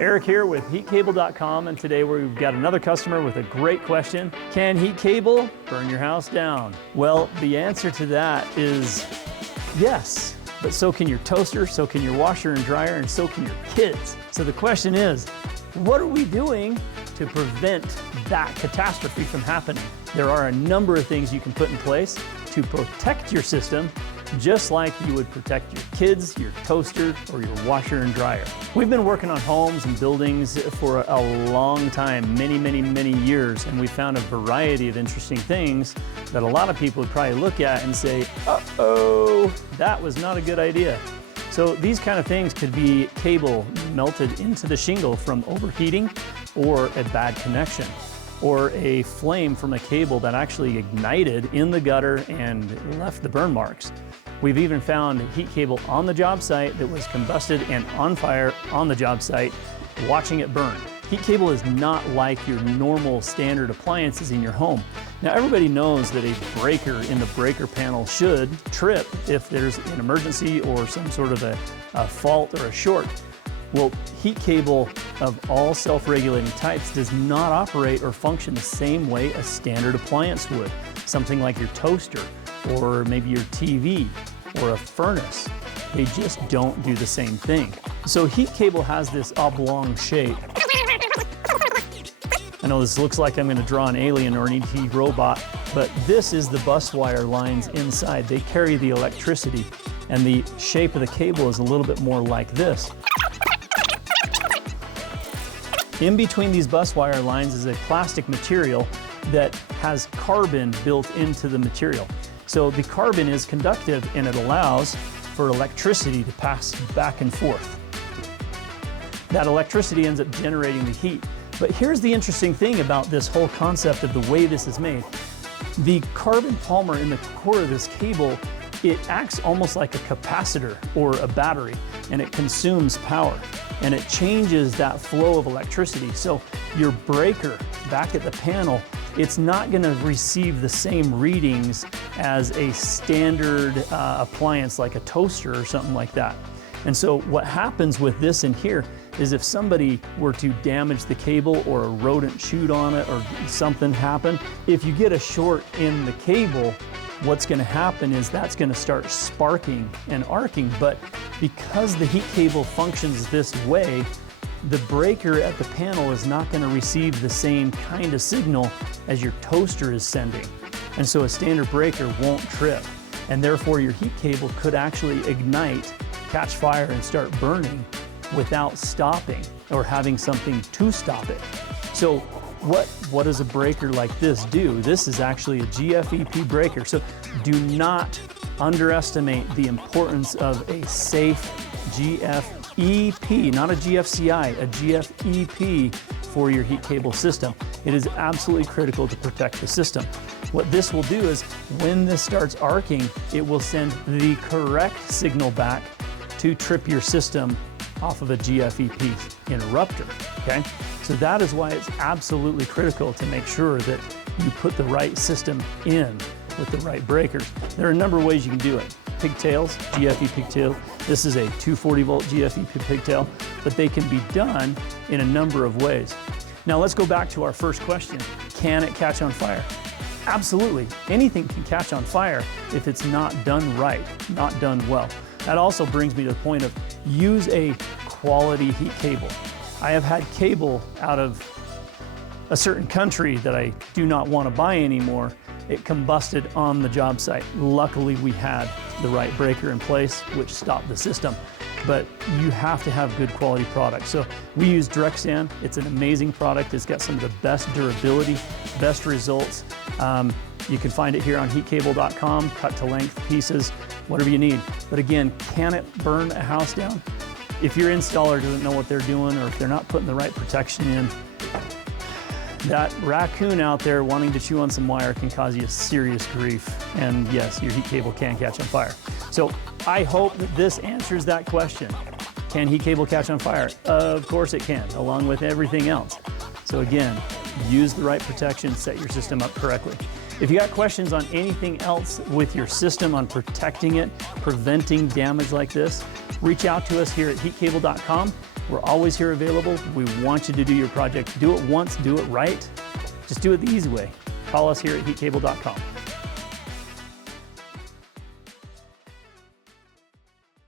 Eric here with heatcable.com, and today we've got another customer with a great question. Can heat cable burn your house down? Well, the answer to that is yes, but so can your toaster, so can your washer and dryer, and so can your kids. So the question is, what are we doing to prevent that catastrophe from happening? There are a number of things you can put in place to protect your system, just like you would protect your kids, your toaster, or your washer and dryer. We've been working on homes and buildings for a long time, many years, and we found a variety of interesting things that a lot of people would probably look at and say, uh-oh, that was not a good idea. So these kind of things could be cable melted into the shingle from overheating, or a bad connection, or a flame from a cable that actually ignited in the gutter and left the burn marks. We've even found heat cable on the job site that was combusted and on fire on the job site, watching it burn. Heat cable is not like your normal standard appliances in your home. Now, everybody knows that a breaker in the breaker panel should trip if there's an emergency or some sort of a fault or a short. Well, heat cable of all self-regulating types does not operate or function the same way a standard appliance would. Something like your toaster, or maybe your TV, or a furnace. They just don't do the same thing. So heat cable has this oblong shape. I know this looks like I'm going to draw an alien or an ET robot, but this is the bus wire lines inside. They carry the electricity, and the shape of the cable is a little bit more like this. In between these bus wire lines is a plastic material that has carbon built into the material. So the carbon is conductive, and it allows for electricity to pass back and forth. That electricity ends up generating the heat. But here's the interesting thing about this whole concept of the way this is made. The carbon polymer in the core of this cable, it acts almost like a capacitor or a battery, and it consumes power, and it changes that flow of electricity. So your breaker back at the panel, it's not going to receive the same readings as a standard appliance like a toaster or something like that. And so what happens with this in here is if somebody were to damage the cable, or a rodent chewed on it, or something happened, if you get a short in the cable, what's going to happen is that's going to start sparking and arcing. But because the heat cable functions this way, the breaker at the panel is not going to receive the same kind of signal as your toaster is sending. And so a standard breaker won't trip. And therefore your heat cable could actually ignite, catch fire, and start burning without stopping or having something to stop it. So what does a breaker like this do? This is actually a GFEP breaker. So do not underestimate the importance of a safe GFEP, not a GFCI, a GFEP for your heat cable system. It is absolutely critical to protect the system. What this will do is when this starts arcing, it will send the correct signal back to trip your system off of a GFEP interrupter, okay? So that is why it's absolutely critical to make sure that you put the right system in with the right breakers. There are a number of ways you can do it. Pigtails, GFE pigtail. This is a 240 volt GFE pigtail, but they can be done in a number of ways. Now let's go back to our first question. Can it catch on fire? Absolutely. Anything can catch on fire if it's not done right, not done well. That also brings me to the point of use a quality heat cable. I have had cable out of a certain country that I do not want to buy anymore. It combusted on the job site. Luckily, we had the right breaker in place, which stopped the system. But you have to have good quality products. So we use Dirextan. It's an amazing product. It's got some of the best durability, best results. You can find it here on heatcable.com, cut to length pieces, whatever you need. But again, can it burn a house down? If your installer doesn't know what they're doing, or if they're not putting the right protection in, that raccoon out there wanting to chew on some wire can cause you serious grief. And yes, your heat cable can catch on fire. So I hope that this answers that question. Can heat cable catch on fire? Of course it can, along with everything else. So again, use the right protection, set your system up correctly. If you got questions on anything else with your system, on protecting it, preventing damage like this, reach out to us here at heatcable.com. We're always here available. We want you to do your project. Do it once, do it right. Just do it the easy way. Call us here at heatcable.com.